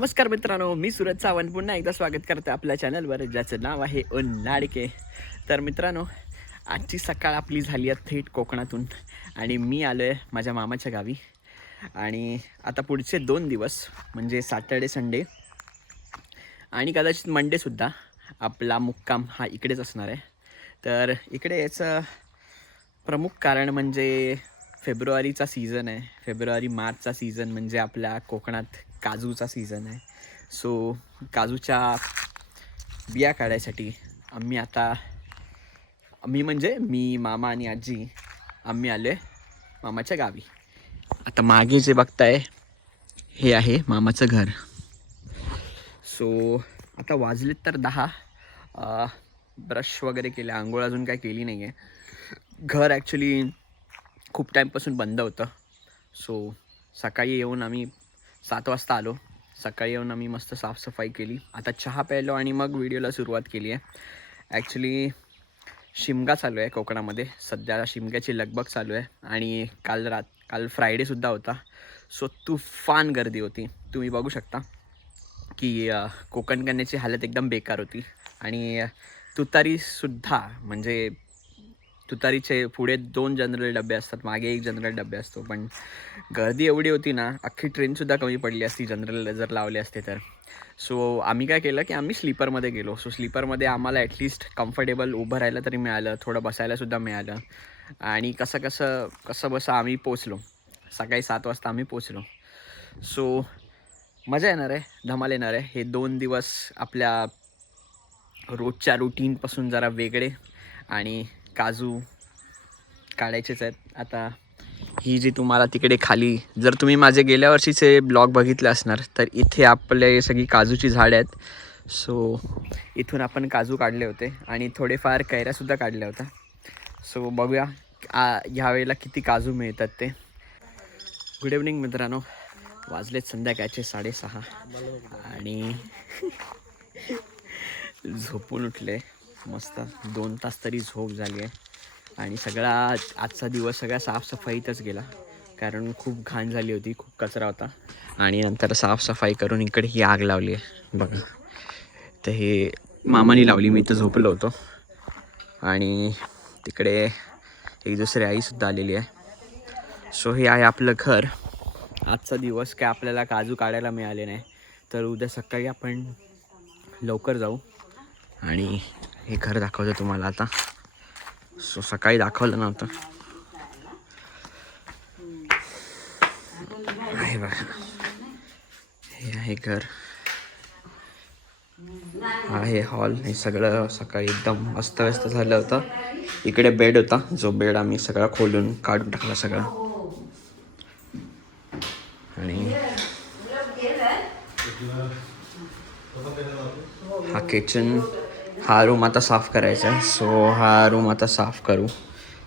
नमस्कार मित्रांनो, मी सूरज सावंत पुन्हा एकदा स्वागत करते आपल्या चॅनलवर, ज्याचं नाव आहे उन्हाळके. तर मित्रांनो, आजची सकाळ आपली झाली आहे थेट कोकणातून आणि मी आलो आहे माझ्या मामाच्या गावी. आणि आता पुढचे 2 दिवस म्हणजे सॅटर्डे संडे आणि कदाचित मंडेसुद्धा आपला मुक्काम हा इकडेच असणार आहे. तर इकडे याचं प्रमुख कारण म्हणजे फेब्रुवारीचा सीझन आहे. फेब्रुवारी मार्चचा सीझन म्हणजे आपल्या कोकणात काजूचा सीझन आहे. सो काजूच्या बिया काढायसाठी आम्ही म्हणजे मी, मामा आणि आजी आम्ही आलो आहे मामाच्या गावी. आता मागे जे बघताय हे आहे मामाचं घर. सो आता वाजलेत तर 10. ब्रश वगैरे केले, आंघोळ अजून काय केली नाही आहे. घर ॲक्च्युली खूप टाईमपासून बंद होतं. सो सकाळी येऊन आम्ही 7 वाजता आलो. सकाळी येऊन आम्ही मस्त साफसफाई केली. आता चहा प्यायलो आणि मग व्हिडिओला सुरुवात केली आहे. ॲक्च्युली शिमगा चालू आहे कोकणामध्ये. सध्या शिमग्याची लगबग चालू आहे आणि काल फ्रायडेसुद्धा होता. सो तुफान गर्दी होती. तुम्ही बघू शकता की कोकण कन्याची हालत एकदम बेकार होती. आणि तुतारीसुद्धा म्हणजे तुतारीचे पुढे 2 जनरल डबे असतात, मागे 1 जनरल डबे असतो. पण गर्दी एवढी होती ना, अख्खी ट्रेनसुद्धा कमी पडली असती जनरल जर लावले असते तर. सो आम्ही काय केलं की आम्ही स्लीपरमध्ये गेलो. सो स्लीपरमध्ये आम्हाला ॲटलिस्ट कम्फर्टेबल उभं राहायला तरी मिळालं, थोडं बसायलासुद्धा मिळालं. आणि कसं आम्ही पोचलो. सकाळी 7 वाजता आम्ही पोचलो. सो मजा येणार आहे, धमाल येणार आहे. हे 2 दिवस आपल्या रोजच्या रुटीनपासून जरा वेगळे आणि काजू काढायचेच आहेत. आता ही जी तुम्हाला तिकडे खाली, जर तुम्ही माझे गेल्या वर्षीचे ब्लॉग बघितले असणार तर इथे आपले सगळी काजूची झाडं आहेत. सो इथून आपण काजू काढले होते आणि थोडेफार कैऱ्यासुद्धा काढल्या होत्या. सो बघूया ह्यावेळेला किती काजू मिळतात ते. गुड इव्हनिंग मित्रांनो, वाजलेत संध्याकाळचे 6:30 आणि झोपून उठले. मस्त 2 तास तरी झोप झाली आहे. आणि आजचा दिवस सगळा साफसफाईतच गेला, कारण खूप घाण झाली होती, खूप कचरा होता. आणि नंतर साफसफाई करून इकडे ही आग लावली आहे बघा. तर हे मामानी लावली, मी इथं झोपलो होतो. आणि तिकडे एक दुसरी आईसुद्धा आलेली आहे. सो हे आहे आपलं घर. आजचा दिवस काय आपल्याला काजू काढायला मिळाले नाही, तर उद्या सकाळी आपण लवकर जाऊ आणि हे घर दाखवतो तुम्हाला आता. सो सकाळी दाखवलं नव्हतं. आहे बघा, हे आहे घर, आहे हॉल. हे सगळं सकाळी एकदम अस्तव्यस्त झालं होतं. इकडे बेड होता, जो बेड आम्ही सगळा खोलून काढून टाकला सगळा. आणि हा किचन, हा रूम आता साफ करायचा आहे. सो हा रूम आता साफ करू.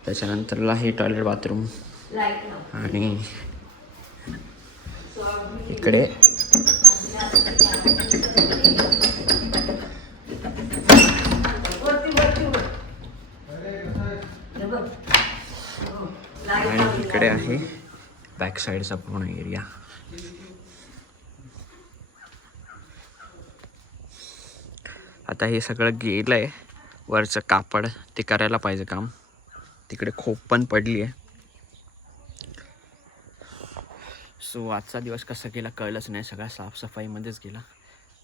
त्याच्यानंतरला हे टॉयलेट बाथरूम. आणि इकडे आणि इकडे आहे बॅक साईडचा पूर्ण एरिया. आता हे सगळं गेलं आहे, वरचं कापड ते करायला पाहिजे काम. तिकडे खोप पण पडली आहे. सो आजचा दिवस कसा गेला कळलंच नाही, सगळा साफसफाईमध्येच गेला.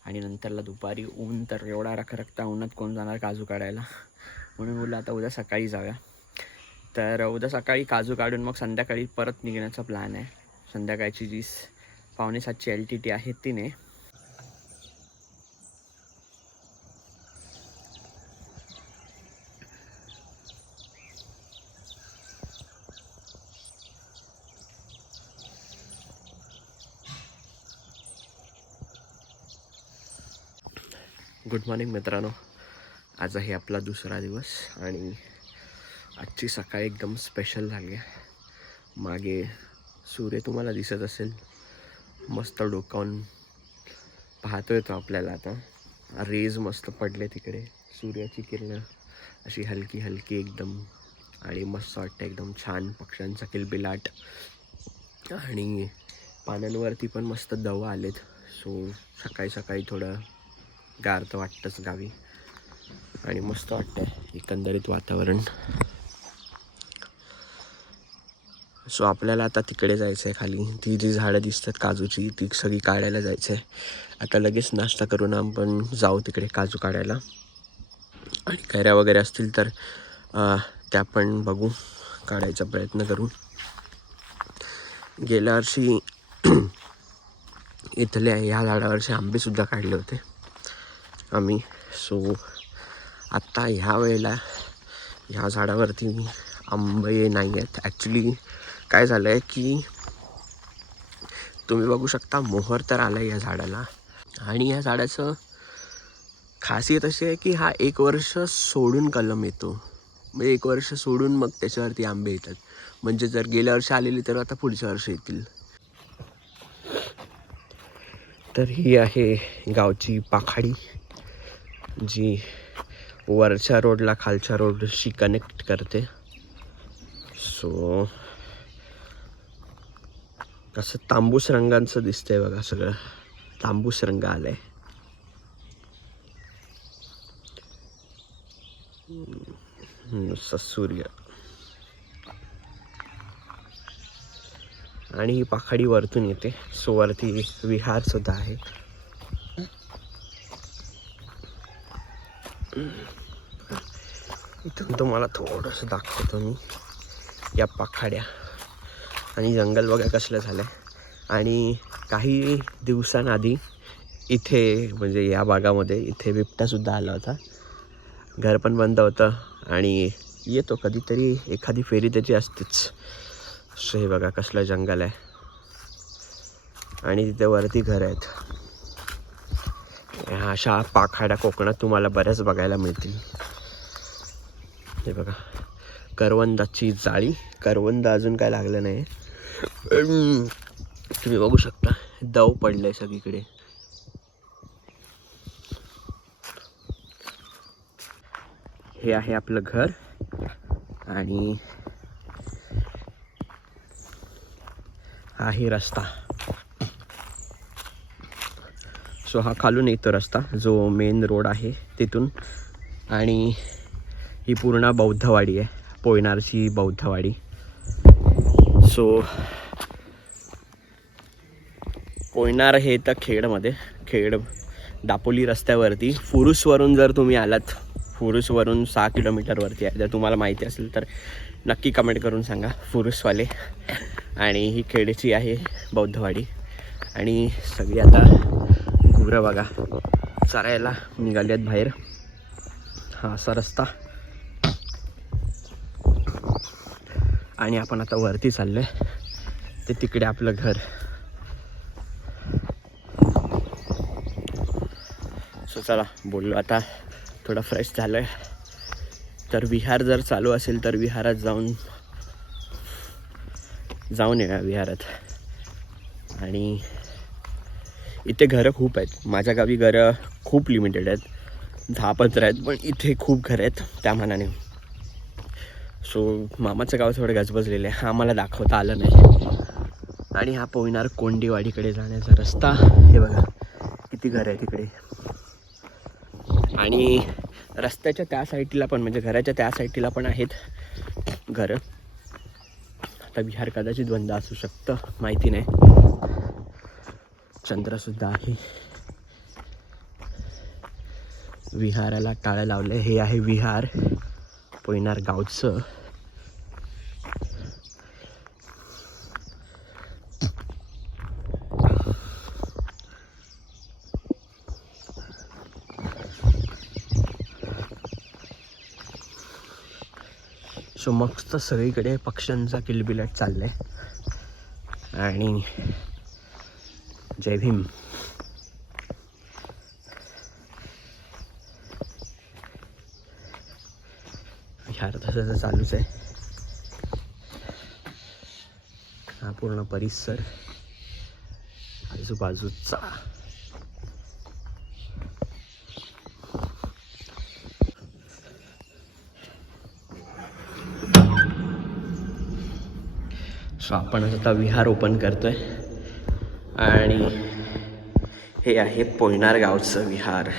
आणि नंतरला दुपारी ऊन तर एवढा रखरखता, उन्हात कोण जाणार काजू काढायला, म्हणून बोललं आता उद्या सकाळी जाऊया. तर उद्या सकाळी काजू काढून मग संध्याकाळी परत निघण्याचा प्लॅन आहे. संध्याकाळची जी 6:45ची LTT आहे तिने. गुड मॉर्निंग मित्रांनो, आज आहे आपला दुसरा दिवस आणि आजची सकाळ एकदम स्पेशल झाली आहे. मागे सूर्य तुम्हाला दिसत असेल, मस्त डोकावून पाहतोय तो आपल्याला. आता रेज मस्त पडले तिकडे, सूर्याची किरणं अशी हलकी हलकी एकदम, आणि मस्त वाटतं एकदम छान. पक्ष्यांचा किलबिलाट आणि पानांवरती पण मस्त दव आलेत, सो सकाळी सकाळी थोडं गार तर वाटतंच गावी आणि मस्त वाटतं एकंदरीत वातावरण. सो आपल्याला आता तिकडे जायचं आहे खाली. ती जी झाडं दिसतात काजूची ती सगळी काढायला जायचं आहे. आता लगेच नाश्ता करून आपण जाऊ तिकडे काजू काढायला. आणि कैऱ्या वगैरे असतील तर त्या पण बघू, काढायचा प्रयत्न करू. गेल्या वर्षी इथल्या ह्या झाडावरचे आंबेसुद्धा काढले होते आम्ही. सो आत्ता ह्या वेळेला ह्या झाडावरती आंबे नाही आहेत. ॲक्च्युली काय झालं आहे की तुम्ही बघू शकता मोहर तर आला आहे या झाडाला. आणि या झाडाचं खासियत अशी आहे की हा 1 वर्ष सोडून कलम येतो. म्हणजे 1 वर्ष सोडून मग त्याच्यावरती आंबे येतात. म्हणजे जर गेल्या वर्षी आलेली तर आता पुढच्या वर्षी येतील. तर ही आहे गावची पाखाडी जी वरच्या रोडला खालच्या रोडशी कनेक्ट करते. सो कसं तांबूस रंगांचं दिसतंय बघा, सगळं तांबूस रंग आलाय. सूर्य. आणि ही पाखाडी वरतून येते. सो वरती विहार सुद्धा आहे. इथून तुम्हाला थोडंसं दाखवतो मी या पाखाड्या. आणि जंगल बघा कसलं झालं आहे. आणि काही दिवसांआधी इथे म्हणजे या भागामध्ये इथे बिबट्यासुद्धा आला होता. घर पण बंद होतं आणि येतो कधीतरी, एखादी फेरी त्याची असतेच. सो हे बघा कसलं जंगल आहे. आणि तिथे वरती घर आहेत. अशा पाखाड्या कोकणात तुम्हाला बऱ्याच बघायला मिळतील. हे बघा करवंदाची जाळी. करवंद अजून काय लागलं नाही. तुम्ही बघू शकता दव पडलंय सगळीकडे. हे आहे आपलं घर. आणि हा ही रस्ता. सो हा खालून येतो रस्ता जो मेन रोड आहे तिथून. आणि ही पूर्ण बौद्धवाडी आहे, पोयनारची बौद्धवाडी. सो पोयनार हे तर खेडमध्ये, खेड दापोली रस्त्यावरती फुरुसवरून जर तुम्ही आलात, फुरुसवरून 6 किलोमीटरवरती आहे. जर तुम्हाला माहिती असेल तर नक्की कमेंट करून सांगा फुरुसवाले. आणि ही खेडची आहे बौद्धवाडी. आणि सगळी आता गुरं बघा चरायला निघाली आहेत बाहेर. हा असा रस्ता. आणि आपण आता वरती चाललो आहे. ते तिकडे आपलं घर. सो चला बोललो आता थोडा फ्रेश झालो आहे. तर विहार जर चालू असेल तर विहारात जाऊन येऊया विहारात. आणि इथे घरं खूप आहेत. माझ्या गावी घरं खूप लिमिटेड आहेत, 10-15 आहेत. पण इथे खूप घरं आहेत त्या मानाने. सो मामाचं गाव थोडं गजबजलेलं आहे, हा मला दाखवता आलं नाही. आणि हा पोयनार कोंडेवाडीकडे जाण्याचा रस्ता. हे बघा किती घर आहे तिकडे. आणि रस्त्याच्या त्या साईडला पण म्हणजे घराच्या त्या साईडला पण आहेत घरं. आता विहार कदाचित बंद असू शकतं, माहिती नाही. चंद्रसुद्धा आहे. विहाराला टाळं लावलं. हे आहे विहार पोयनार गावचं. सो मस्त सगळीकडे पक्ष्यांचा किलबिलाट चाललाय. आणि जय भीम. विहार तसं चालूच आहे. हा पूर्ण परिसर आजूबाजूचा. सो आपण आता विहार ओपन करतोय. आणि हे आहे पोयनार गावचं विहार.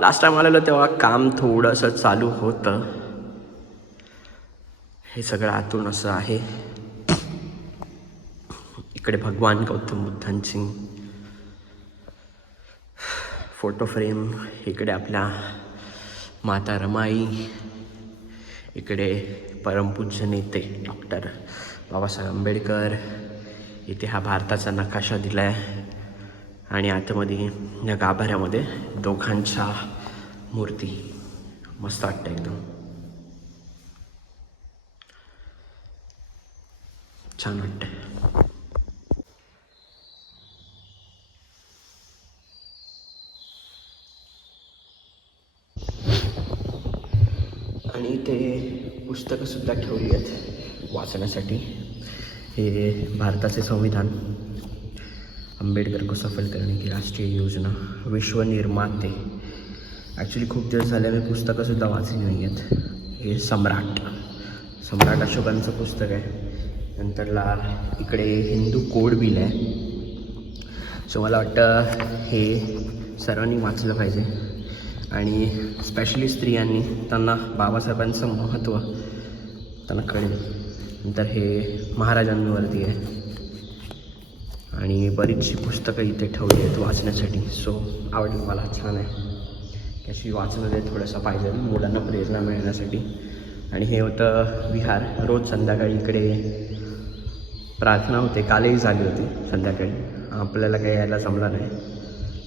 लास्ट टाइम आलेलो तेव्हा काम थोडंसं चालू होतं. हे सगळं आतून असं आहे. इकडे भगवान गौतम बुद्धांची फोटो फ्रेम, इकडे आपल्या माता रमाई, इकडे परमपूज्य नेते डॉक्टर बाबासाहेब आंबेडकर. इथे हा भारताचा नकाशा दिला आहे आणि आतमध्ये या गाभाऱ्यामध्ये दोघांच्या मूर्ती. मस्त वाटतं एकदम, छान वाटतं. आणि ते पुस्तकंसुद्धा ठेवली आहेत वाचण्यासाठी. हे भारताचे संविधान, आंबेडकर को सफल करने की राष्ट्रीय योजना, विश्व निर्माते. ॲक्च्युली खूप दिवस झाले मी पुस्तकंसुद्धा वाचली नाही आहेत. हे सम्राट अशोकांचं पुस्तक आहे. नंतरला इकडे हिंदू कोड बिल आहे. सो मला वाटतं हे सर्वांनी वाचलं पाहिजे आणि स्पेशली स्त्रियांनी, त्यांना बाबासाहेबांचं महत्त्व त्यांना कळेल. नंतर हे महाराजांवरती आहे आणि बरीचशी पुस्तकं इथे ठेवली आहेत वाचण्यासाठी. सो आवडली मला, छान आहे. अशी वाचनालय थोडंसं पाहिजे मुलांना प्रेरणा मिळण्यासाठी. आणि हे होतं विहार. रोज संध्याकाळी इकडे प्रार्थना होते. कालही झाली होती संध्याकाळी, आपल्याला काही यायला जमलं नाही.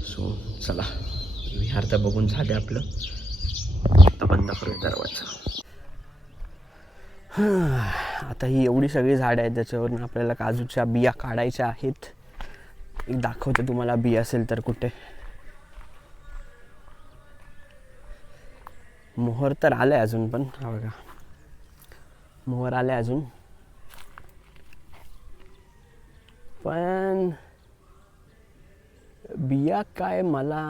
सो चला, विहार तर बघून झाले आपलं. आता बंद करूया दरवाजा. आता ही एवढी सगळी झाडं आहेत ज्याच्यावरून आपल्याला काजूच्या बिया काढायच्या आहेत. एक दाखवते तुम्हाला, बी असेल तर कुठे. मोहर तर आले अजून, पण हा बघा मोहर आले अजून, पण बिया काय मला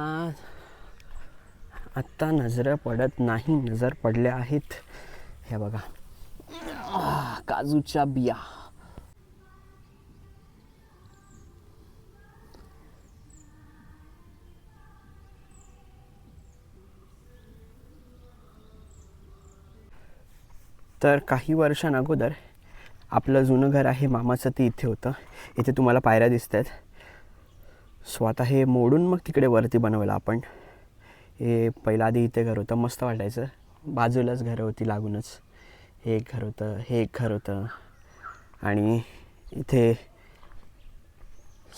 आत्ता नजर पडत नाही. नजर पडल्या आहेत, हे बघा काजूच्या बिया. तर काही वर्षांअगोदर आपलं जुनं घर आहे मामाचं, ते इथे होतं. इथे तुम्हाला पायऱ्या दिसत आहेत. सो आता हे मोडून मग तिकडे वरती बनवलं आपण. हे पहिलं आधी इथे घर होतं, मस्त वाटायचं. बाजूलाच घरं होती लागूनच. हे एक घर होतं, हे एक घर होतं आणि इथे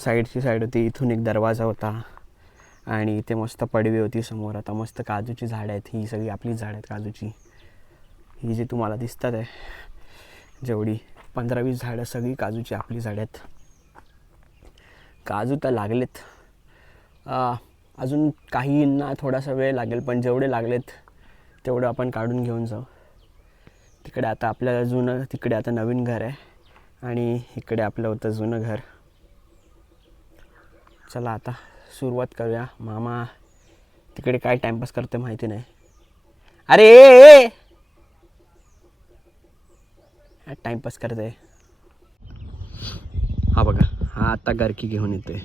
साईडची साईड होती. इथून एक दरवाजा होता आणि इथे मस्त पडवी होती समोर. आता मस्त काजूची झाडं आहेत. ही सगळी आपलीच झाडं आहेत काजूची. ही जी तुम्हाला दिसतात आहे जेवढी 15-20 झाडं सगळी काजूची आपली झाडं आहेत. काजू तर लागलेत. अजून काहींना थोडासा वेळ लागेल, पण जेवढे लागलेत तेवढं आपण काढून घेऊन जाऊ. तिकडे आता आपल्याला जुनं, तिकडे आता नवीन घर आहे आणि इकडे आपलं होतं जुनं घर. चला आता सुरुवात करूया. मामा तिकडे काय टाईमपास करते माहिती नाही. अरे ए टाईमपास करते. हा बघा, हा आता गारकी घेऊन येते.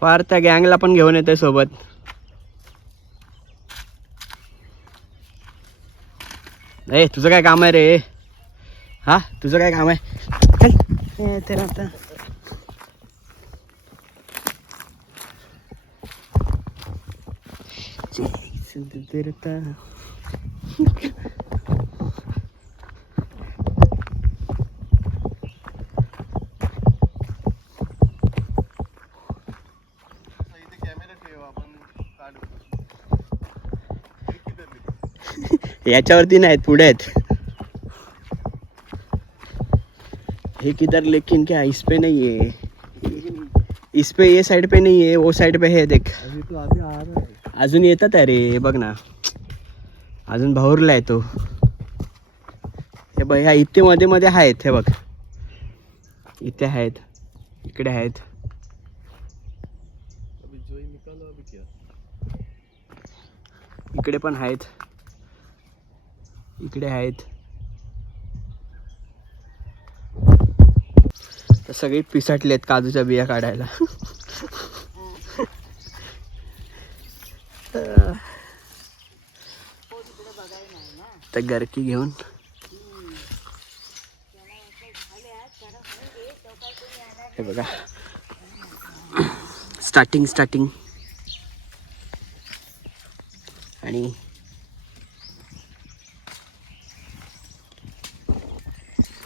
फार त्या गँगला पण घेऊन येते सोबत. ए तुझं काय काम आहे रे? हा तुझं काय काम आहे? तर आता याच्यावरती नाहीत, पुढे आहेत. हे किधर, लेकिन क्या इस पे नहीं है, इस पे ये साइड पे नहीं है, वो साइड पे है. देख अजून येतात. अरे बघ ना, अजून भाऊरला आहे तो. हे बघ, ह्या इथे मध्ये मध्ये आहेत. हे बघ इथे आहेत, इकडे आहेत. इकडे पण आहेत, इकडे आहेत. सगळे पिसाटले आहेत काजूच्या बिया काढायला. तर गरकी घेऊन हे बघा स्टार्टिंग आणि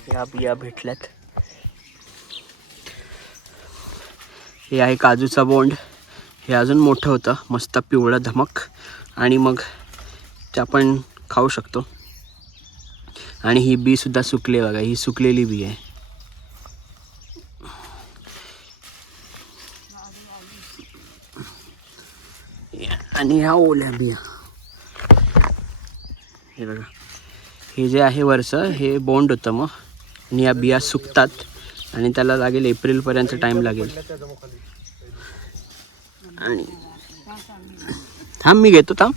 या बिया भेटल्यात. हे आहे काजूचा बोंड. हे अजून मोठं होतं मस्त पिवळं धमक आणि मग ते आपण खाऊ शकतो. आणि ही बी सुद्धा सुकली बघा, ही सुकलेली बी आहे. आणि ह्या ओल्या बिया हे बघा. हे जे आहे वरचं हे बोंड होतं मग आणि या बिया सुकतात आणि त्याला लागेल एप्रिलपर्यंत टाईम लागेल. आणि थांब मी घेतो थांब.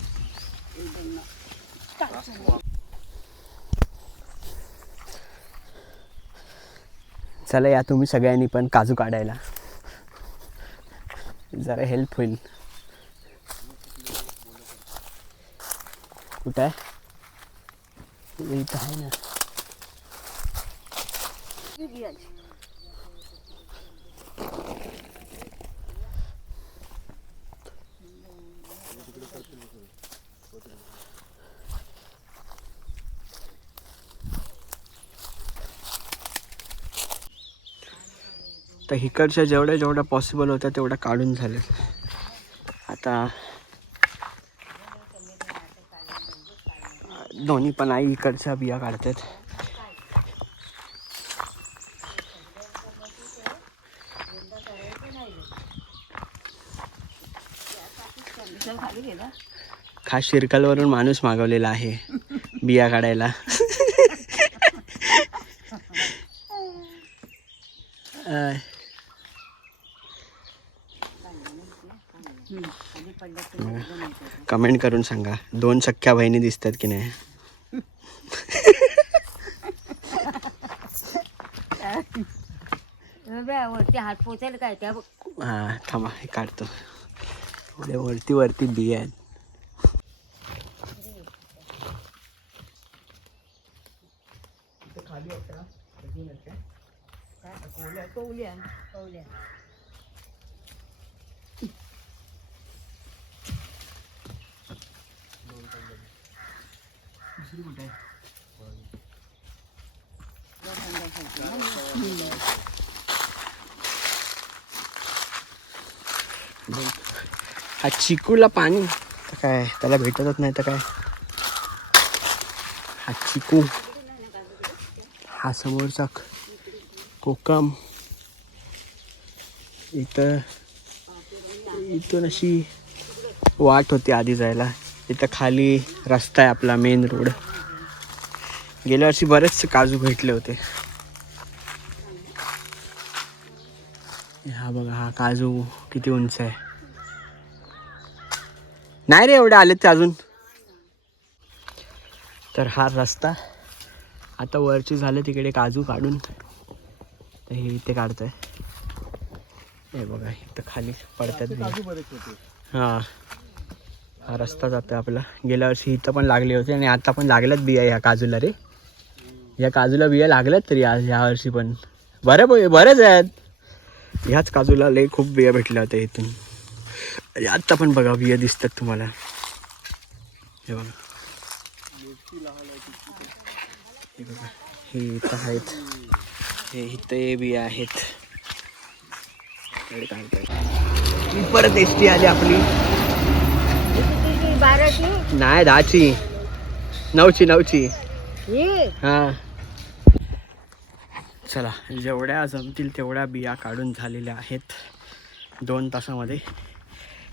चला या तुम्ही सगळ्यांनी पण काजू काढायला, जरा हेल्प होईल. कुठं आहे? इथं आहे ना. तर इकडच्या जेवढ्या पॉसिबल होत्या तेवढ्या काढून झाले. आता दोन्ही पण आई इकडच्या बिया काढतात. खास शिरकलवरून माणूस मागवलेला आहे बिया काढायला. कमेंट करून सांगा 2 सख्ख्या बहिणी दिसतात की नाही. हात पोचायला काय त्या हा थांबा हे काढतो. वरती बिया आहेत. कवल्या हा चिकूला पाणी तर काय त्याला भेटतच नाही तर काय. हा चिकू, हा समोरचा कोकम. इथून अशी वाट होती आधी जायला. इथं खाली रस्ता आहे आपला मेन रोड. गेल्या वर्षी बरेचसे काजू भेटले होते. हा बघा हा काजू किती उंच आहे. नाही रे एवढे आलेत ते अजून. तर हा रस्ता आता वरची झाले तिकडे काजू काढून तर हे इथे काढतोय. हे बघा इथं खाली पडतात. हा हा रस्ता जातोय आपला. गेल्या वर्षी इथं पण लागले होते आणि आता पण लागल्यात बिया ह्या काजूला रे. या काजूला बिया लागल्यात तरी आज ह्या वर्षी पण बरेच आहेत. ह्याच काजूला लय खूप बिया भेटल्या होत्या इथून. आता पण बघा बिया दिसतात तुम्हाला. हे बघा हे इथं आहेत. हे इथे बिया आहेत. परत एसटी आली आपली. 12ची नाही 10ची 9ची. हा चला जेवढ्या जमतील तेवढ्या बिया काढून झालेल्या आहेत 2 तासामध्ये.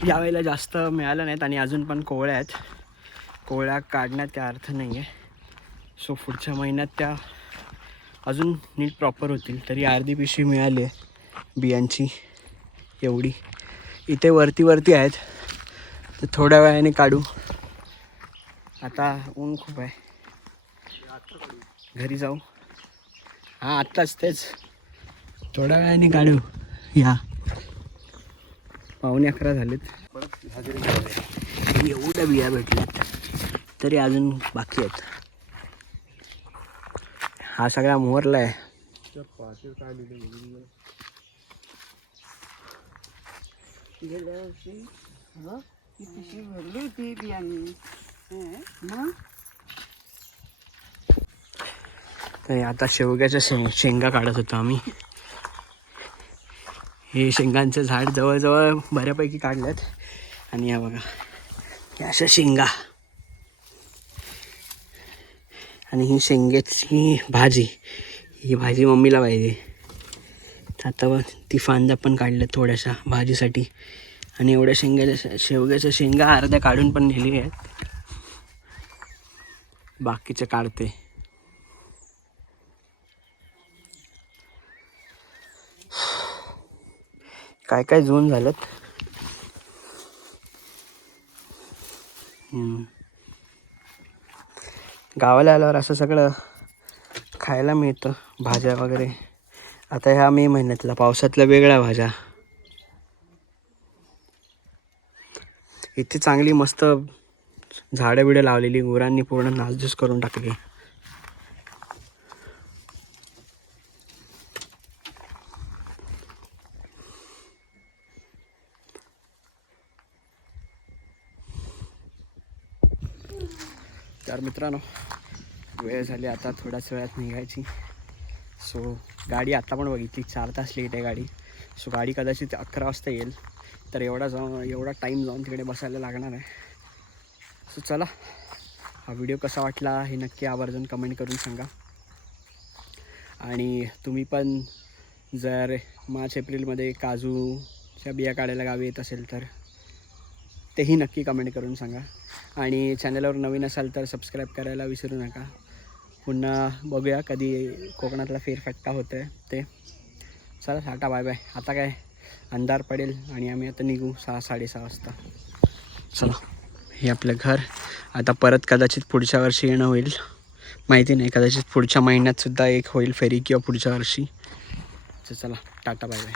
यावेळेला जास्त मिळालं नाहीत आणि अजून पण कोवळ्या आहेत. कोवळ्या काढण्यात काय अर्थ नाही आहे. सो पुढच्या महिन्यात त्या अजून नीट प्रॉपर होतील. तरी अर्धी पिशवी मिळाली आहे बियांची एवढी. इथे वरती आहेत तर थोड्या वेळाने काढू. आता ऊन खूप आहे. घरी जाऊ. हां आत्ताच तेच थोड्या वेळाने काढू या 11:15 झालेत. एवढ्या बिया भेटल्यात तरी अजून बाकी आहेत. हा सगळा मोहरला आहे. गेल्या वर्षी ती पिशवी भरली होती बियाणी मग तर आता शेवग्याच्या शेंगा काढत होतो आम्ही. हे शेंगांचं झाड जवळजवळ बऱ्यापैकी काढल्यात. आणि या बघा या अशा शेंगा. आणि ही शेंग्याची भाजी, ही भाजी मम्मीला पाहिजे. आता बघ ती फांद्या पण काढल्यात थोड्याशा भाजीसाठी. आणि एवढ्या शेवग्याच्या शेंगा अर्ध्या काढून पण नेली आहेत. बाकीचे काढते. काय काय झोन झालं. गावाला आल्यावर असं सगळं खायला मिळतं, भाज्या वगैरे. आता ह्या मे महिन्यातल्या पावसातल्या वेगळ्या भाज्या. इथे चांगली मस्त झाडं बिडं लावलेली, गुरांनी पूर्ण नासधूस करून टाकली. तर मित्रांनो वेळ झाली आता थोड्याच वेळात निघायची. सो गाडी आता पण बघितली 4 तास लेट आहे गाडी. सो गाडी कदाचित 11 वाजता येईल. तर एवढा टाईम जाऊन तिकडे बसायला लागणार आहे. सो चला, हा व्हिडिओ कसा वाटला हे नक्की आवर्जून कमेंट करून सांगा. आणि तुम्ही पण जर मार्च एप्रिलमध्ये काजूच्या बिया काढायला गावी येत असेल तर तेही नक्की कमेंट करून सांगा. आणि चॅनलवर नवीन असाल तर सबस्क्राईब करायला विसरू नका. पुन्हा बघूया कधी कोकणातला फेरफटका होतो आहे ते. चला टाटा बाय बाय. आता काय अंधार पडेल आणि आम्ही आता निघू 6-6:30 वाजता. चला, हे आपलं घर. आता परत कदाचित पुढच्या वर्षी येणं होईल, माहिती नाही. कदाचित पुढच्या महिन्यातसुद्धा एक होईल फेरी किंवा पुढच्या वर्षी. चला टाटा बाय बाय.